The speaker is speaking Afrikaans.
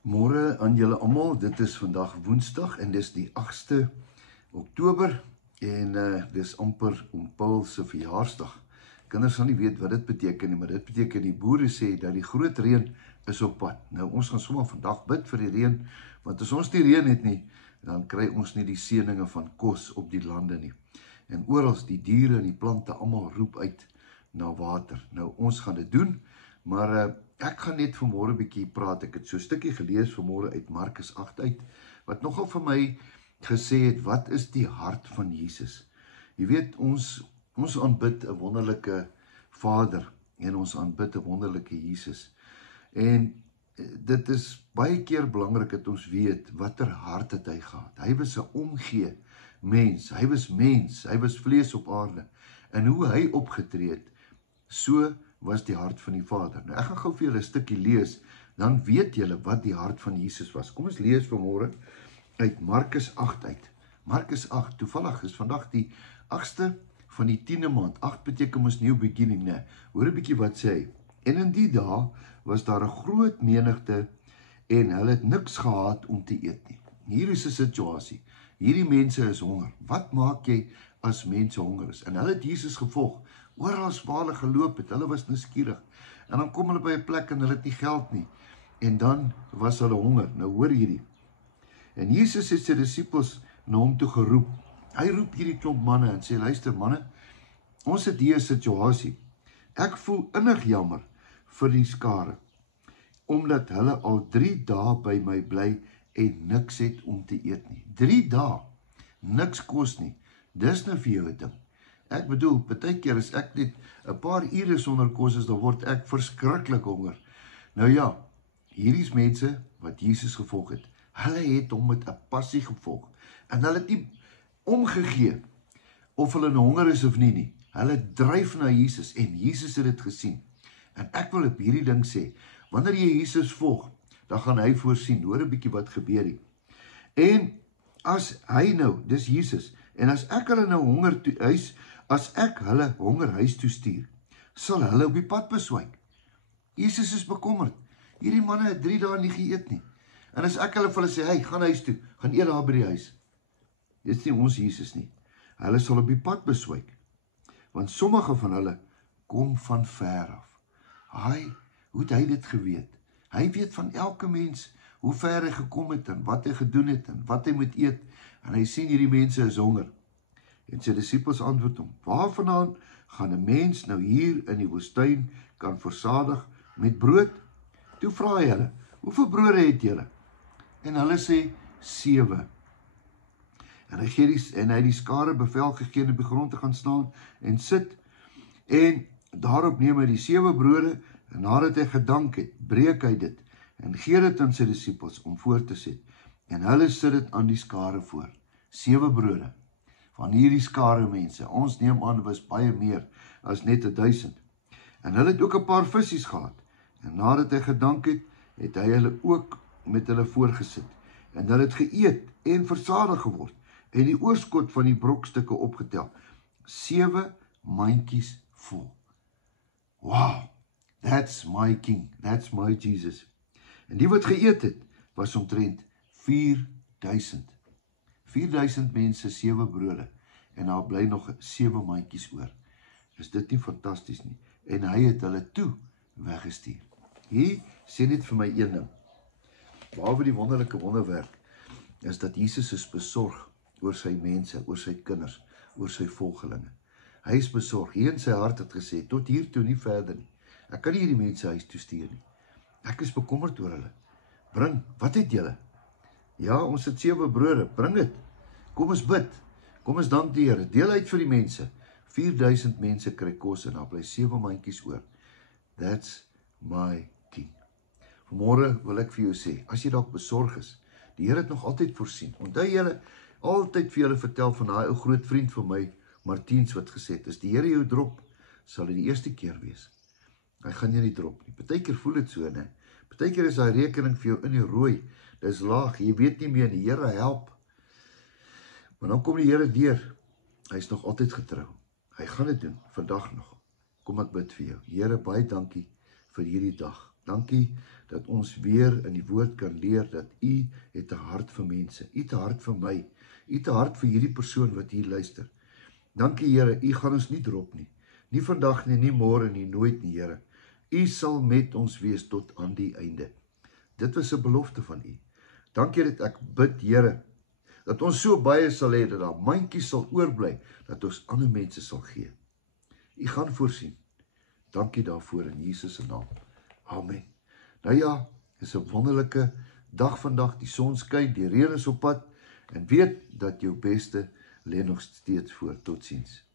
Môre aan julle almal, dit is vandag Woensdag en dis die 8ste Oktober en dis amper om Paul se verjaarsdag. Kinders sal nie weet wat dit beteken nie, maar dit beteken die boere sê dat die groot reën is op pad. Nou ons gaan sommer vandag bid vir die reën, want as ons nie reën het nie, dan kry ons nie die seëninge van kos op die lande nie. En oral die diere en die plante almal roep uit na water. Nou ons gaan dit doen, maar ek gaan net vanmôre 'n bietjie praat. Ek het so 'n stukkie gelees vanmôre uit Markus 8 uit, wat nogal vir my gesê het, wat is die hart van Jesus? Jy weet, ons aanbid 'n wonderlike Vader en ons aanbid 'n wonderlike Jesus. En dit is baie keer belangrik dat ons weet watter hart het hy gehad. Hy was 'n omgee mens, hy was vlees op aarde. En hoe hy opgetree het, so was die hart van die Vader. Nou ek gaan gou vir julle 'n stukkie lees, dan weet julle wat die hart van Jesus was. Kom ons lees vanmôre uit Markus 8 uit. Markus 8, toevallig is vandag die 8ste van die 10de maand. 8 beteken mos new beginning, né? Hoor 'n bietjie wat sê hy. En in die dae was daar 'n groot menigte en hulle het niks gehad om te eet nie. Hier is 'n situasie. Hierdie mense is honger. Wat maak jy as mense honger is? En hulle het Jesus gevolg. Oral waar hulle geloop het, hulle was nuuskierig. En dan kom hulle by 'n plek en hulle het nie geld nie. En dan was hulle honger. Nou hoor hierdie. En Jesus het sy disippels na hom toe geroep. Hy roep hierdie klomp manne en sê, luister manne, ons het hier 'n situasie. Ek voel innig jammer vir die skare, omdat hulle al 3 dae by my bly en niks het om te eet nie. 3 dae, niks kos nie. Dis nou vir jou 'n ding. Ek bedoel, baie keer as ek net 'n paar ure sonder kos is, dan word ek verskriklik honger. Nou ja, hierdie is mense wat Jesus gevolg het. Hulle het hom met 'n passie gevolg. En hulle het nie omgegee of hulle nou honger is of nie. Hulle dryf na Jesus en Jesus het dit gesien. En ek wil op hierdie ding sê, wanneer jy Jesus volg, dan gaan hy voorsien. Hoor 'n bietjie wat gebeur hier. En as hy nou, dis Jesus, en as ek hulle nou honger huis toe stuur, sal hulle op die pad beswyk. Jesus is bekommerd. Hierdie manne het 3 dae nie geëet nie. En as ek hulle vir hulle sê, hey, gaan huis toe, gaan eet daar by die huis. Dit is nie ons Jesus nie. Hulle sal op die pad beswyk. Want sommige van hulle kom van ver af. Hoe het hy dit geweet? Hy weet van elke mens hoe ver hy gekom het en wat hy gedoen het en wat hy moet eet. En hy sien hierdie mense is honger. En sy disippels antwoord hom, waarvandaan gaan 'n mens nou hier in die woestyn kan versadig met brood? Toe vra hy hulle, hoeveel brode het julle? En hulle sê, 7. En hy het die skare bevel gegee om op die grond te gaan staan en sit. En daarop neem hy die 7 brode en nadat hy gedank het, breek hy dit en gee dit aan sy disippels om voor te sit. En hulle sit dit aan die skare voor. 7 brode. Van hierdie skare mense, ons neem aan was baie meer as net 1000. En hulle het ook 'n paar visies gehad. En nadat hy gedank het, het hy hulle ook met hulle voorgesit. En hulle het geëet en versadig geword. En die oorskot van die brokstukke opgetel. 7 mandjies vol. Wow, that's my king, that's my Jesus. En die wat geëet het, was omtrent 4000. 4000 mense, 7 brode. En daar bly nog 7 mandjies oor. Is dit nie fantasties nie? En hy het hulle toe weggestuur. Hier sê net vir my een ding. Behalwe die wonderlike wonderwerk, is dat Jesus is besorg oor sy mense, oor sy kinders, oor sy volgelinge. Hy is besorg. Hier in sy hart het gesê, tot hier toe nie verder nie. Ek kan nie hierdie mense huis toe stuur nie. Ek is bekommerd oor hulle. Bring, wat het julle? Ja, ons het 7 brode, bring dit. Kom ons bid. Kom ons dank die Here. Deel uit vir die mense. 4000 mense kry kos en daar bly 7 mandjies oor. That's my king. Vanmôre wil ek vir jou sê, as jy dalk besorg is, die Here het nog altyd voorsien. Onthou julle, altyd vir julle vertel van daai ou groot vriend van my, Martiens, wat gesê het, as die Here jou drop, sal dit die eerste keer wees. Hy gaan jou nie drop nie. Partykeer voel dit so, né? Partykeer is daai rekening vir jou in die rooi. Dis laag, jy weet nie meer, die Here help. Maar dan kom die Here deur. Hy is nog altyd getrou. Hy gaan dit doen, vandag nog. Kom ek bid vir jou. Here, baie dankie vir hierdie dag. Dankie dat ons weer in die woord kan leer dat U het 'n hart vir mense. U het 'n hart vir my. U het 'n hart vir hierdie persoon wat hier luister. Dankie Here, U gaan ons nie drop nie. Nie vandag nie, nie môre nie, nooit nie, Here. U sal met ons wees tot aan die einde. Dit was 'n belofte van U. Dankie dat ek bid, Here, dat ons so baie sal hê, dat daar mandjies sal oorbly, dat ons ander mense sal gee. U gaan voorsien. Dankie daarvoor in Jesus se naam. Amen. Nou ja, is 'n wonderlike dag vandag. Die son skyn, die reën is op pad en weet dat jou beste lê nog steeds voor. Totsiens.